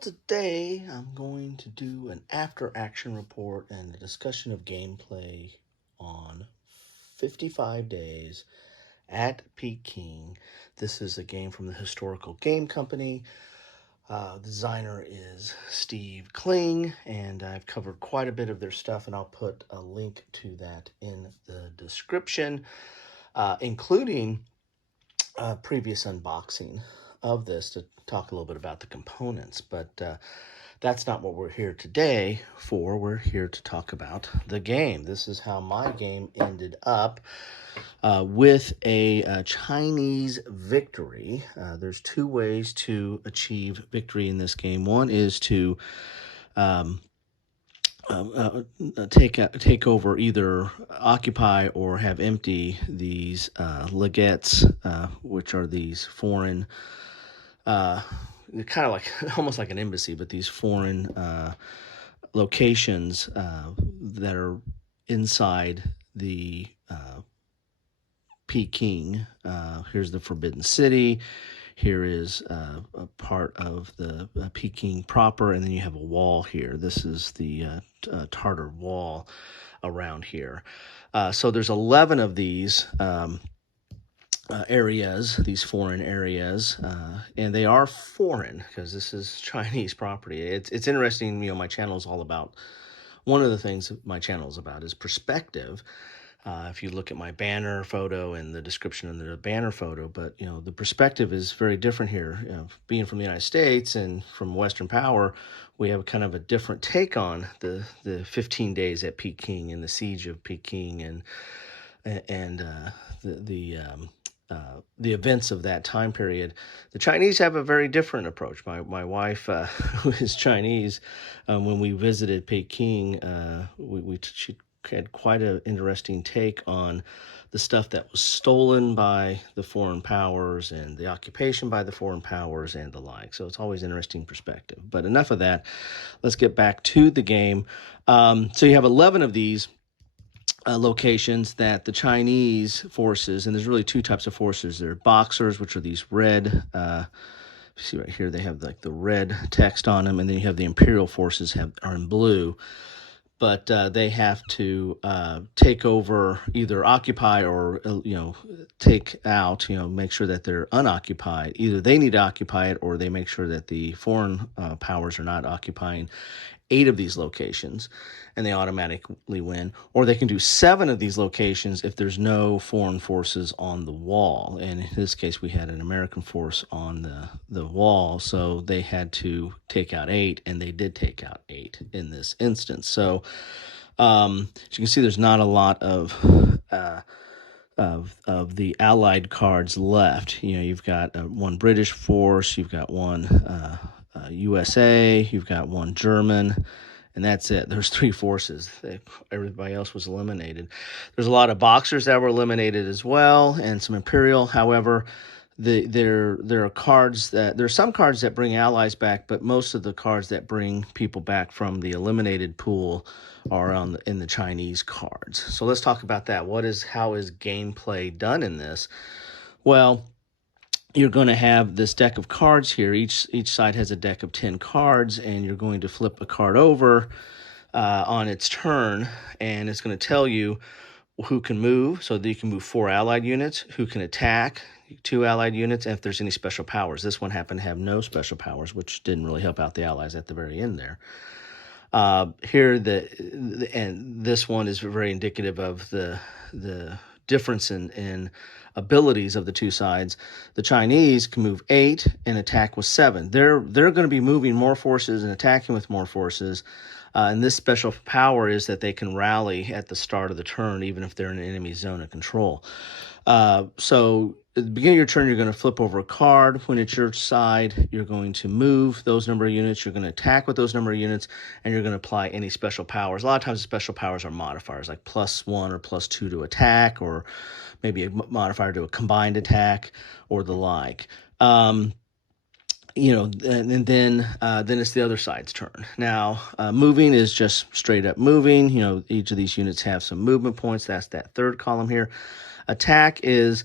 Today I'm going to do an after-action report and a discussion of gameplay on 55 Days at Peking. This is a game from the Historical Game Company. The designer is Steve Kling, and I've covered quite a bit of their stuff, and I'll put a link to that in the description, including a previous unboxing of this to talk a little bit about the components. But that's not what we're here today for. We're here to talk about the game. This is how my game ended up with a Chinese victory. There's two ways to achieve victory in this game. One is to take over, either occupy or have empty these legates, which are these foreign, kind of like almost like an embassy, but these foreign locations that are inside the Peking. Here's the Forbidden City. Here is a part of the Peking proper, and then you have a wall here. This is the Tartar wall around here. So there's 11 of these areas, these foreign areas, and they are foreign because this is Chinese property. It's interesting, my channel is all about, one of the things my channel is about is perspective. If you look at my banner photo and the description under the banner photo, but the perspective is very different here. Being from the United States and from Western power, we have kind of a different take on the 15 days at Peking and the siege of Peking and the events of that time period. The Chinese have a very different approach. My wife, who is Chinese, when we visited Peking, she had quite an interesting take on the stuff that was stolen by the foreign powers and the occupation by the foreign powers and the like. So it's always interesting perspective. But enough of that. Let's get back to the game. So you have 11 of these locations that the Chinese forces, and there's really two types of forces. There are boxers, which are these red, see right here, they have like the red text on them, and then you have the imperial forces are in blue. But they have to take over, either occupy or take out, make sure that they're unoccupied. Either they need to occupy it, or they make sure that the foreign powers are not occupying 8 of these locations, and they automatically win. Or they can do 7 of these locations if there's no foreign forces on the wall. And in this case, we had an American force on the wall, so they had to take out 8, and they did take out 8 in this instance. So as you can see, there's not a lot of the Allied cards left. You've got one British force, you've got one USA, you've got one German, and that's it. There's 3 forces. Everybody else was eliminated. There's a lot of boxers that were eliminated as well, and some imperial. However, there are cards there's some cards that bring allies back, but most of the cards that bring people back from the eliminated pool are in the Chinese cards. So let's talk about that. How is gameplay done in this? Well, you're going to have this deck of cards here. Each side has a deck of 10 cards, and you're going to flip a card over on its turn, and it's going to tell you who can move. So that you can move 4 allied units, who can attack 2 allied units, and if there's any special powers. This one happened to have no special powers, which didn't really help out the allies at the very end there. Here, and this one is very indicative of the difference in abilities of the two sides. The Chinese can move 8 and attack with 7. They're going to be moving more forces and attacking with more forces. And this special power is that they can rally at the start of the turn, even if they're in an enemy zone of control. So at the beginning of your turn, you're going to flip over a card. When it's your side, you're going to move those number of units. You're going to attack with those number of units, and you're going to apply any special powers. A lot of times the special powers are modifiers, like +1 or +2 to attack, or maybe a modifier to a combined attack, or the like. And then it's the other side's turn. Now, moving is just straight up moving. Each of these units have some movement points. That's that third column here. Attack is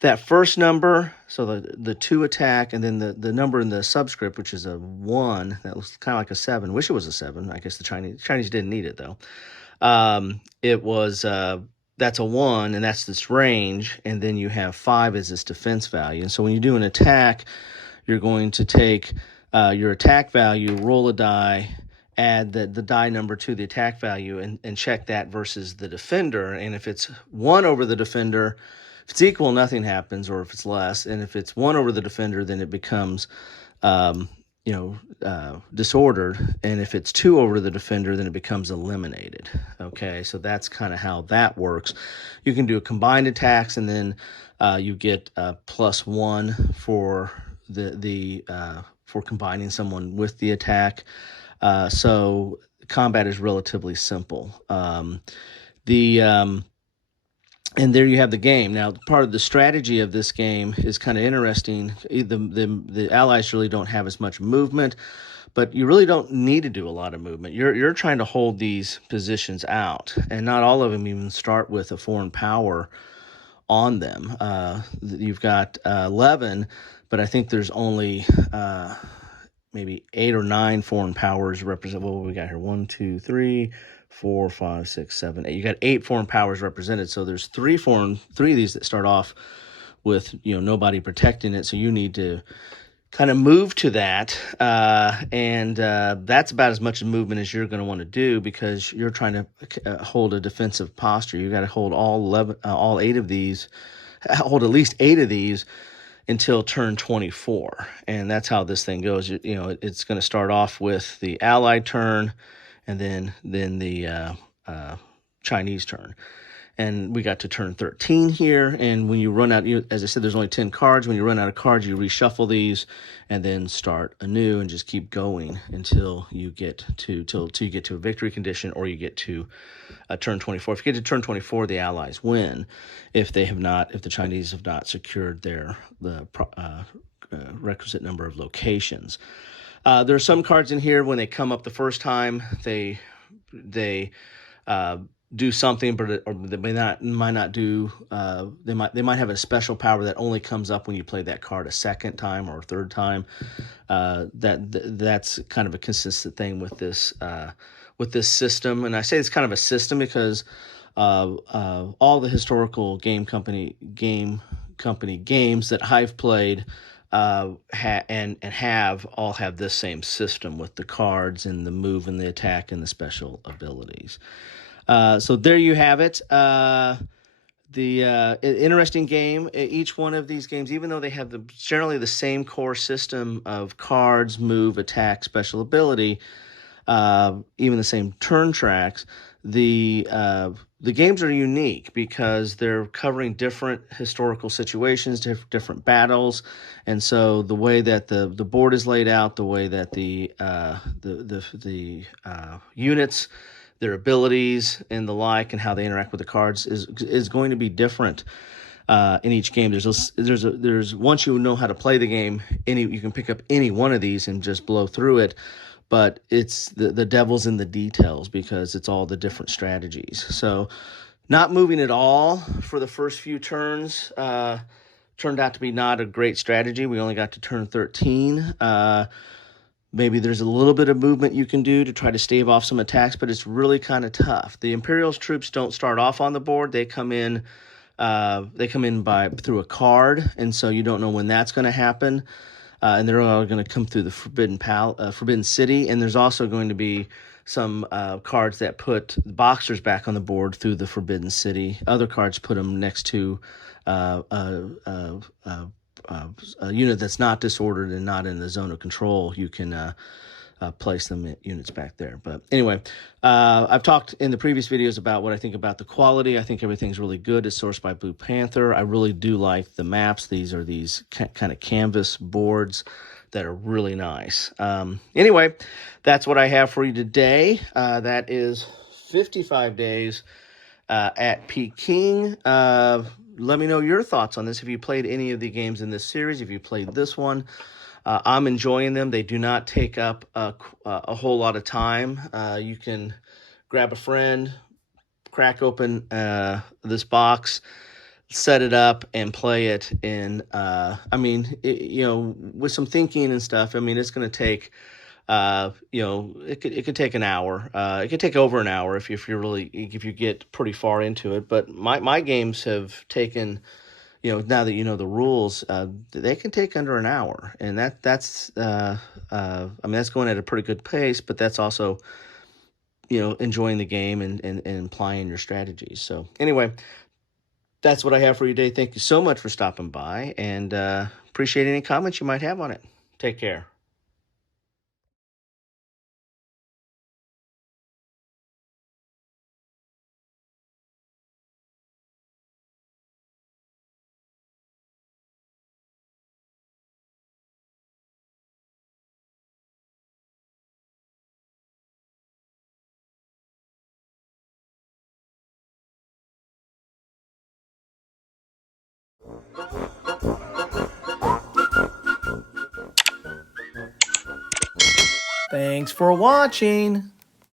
that first number, so the 2 attack, and then the number in the subscript, which is a 1, that looks kind of like a 7. Wish it was a 7. I guess the Chinese didn't need it though. It was that's a 1, and that's this range, and then you have 5 as this defense value. And so when you do an attack, you're going to take your attack value, roll a die, add the die number to the attack value, and check that versus the defender. And if it's 1 over the defender, if it's equal, nothing happens, or if it's less. And if it's 1 over the defender, then it becomes disordered. And if it's 2 over the defender, then it becomes eliminated. Okay, so that's kind of how that works. You can do combined attacks, and then you get +1 for for combining someone with the attack. So combat is relatively simple. And there you have the game. Now, part of the strategy of this game is kind of interesting. The allies really don't have as much movement, but you really don't need to do a lot of movement. You're trying to hold these positions out, and not all of them even start with a foreign power on them. You've got 11, but I think there's only maybe 8 or 9 foreign powers represent. What we got here? 1, 2, 3, 4, 5, 6, 7, 8. You got 8 foreign powers represented. So there's 3 of these that start off with nobody protecting it. So you need to kind of move to that, and that's about as much movement as you're going to want to do, because you're trying to hold a defensive posture. You got to hold all 8 of these, hold at least 8 of these until turn 24, and that's how this thing goes. It's going to start off with the Allied turn, and then the Chinese turn. And we got to turn 13 here, and when you run out, as I said, there's only 10 cards. When you run out of cards, you reshuffle these, and then start anew, and just keep going until you get to a victory condition, or you get to turn 24. If you get to turn 24, the Allies win. If the Chinese have not secured the requisite number of locations. There are some cards in here, when they come up the first time, they do something, but they might not do. They might have a special power that only comes up when you play that card a second time or a third time. That's kind of a consistent thing with this system. And I say it's kind of a system because all the historical game company games that I've played all have this same system with the cards and the move and the attack and the special abilities. So there you have it. The interesting game. Each one of these games, even though they have generally the same core system of cards, move, attack, special ability, even the same turn tracks, the games are unique because they're covering different historical situations, different battles, and so the way that the board is laid out, the way that the units, their abilities and the like, and how they interact with the cards is going to be different in each game. There's once you know how to play the game, you can pick up any one of these and just blow through it. But it's the devil's in the details, because it's all the different strategies. So not moving at all for the first few turns turned out to be not a great strategy. We only got to turn 13. Maybe there's a little bit of movement you can do to try to stave off some attacks, but it's really kind of tough. The Imperial's troops don't start off on the board. They come in through a card, and so you don't know when that's going to happen. And they're all going to come through the Forbidden City, and there's also going to be some cards that put the Boxers back on the board through the Forbidden City. Other cards put them next to a unit that's not disordered and not in the zone of control. You can place them units back there. But anyway, I've talked in the previous videos about what I think about the quality. I think everything's really good. It's sourced by Blue Panther. I really do like the maps. These are these kind of canvas boards that are really nice. Anyway, that's what I have for you today. That is 55 days at Peking. Let me know your thoughts on this. If you played any of the games in this series, if you played this one, I'm enjoying them. They do not take up a whole lot of time. You can grab a friend, crack open this box, set it up and play it in, with some thinking and stuff. I mean, it's going to take, it could take an hour. It could take over an hour if you get pretty far into it. But my games have taken, now that you know the rules, they can take under an hour, and that's going at a pretty good pace. But that's also, enjoying the game and applying your strategies. So anyway, that's what I have for you today. Thank you so much for stopping by, and appreciate any comments you might have on it. Take care. Thanks for watching.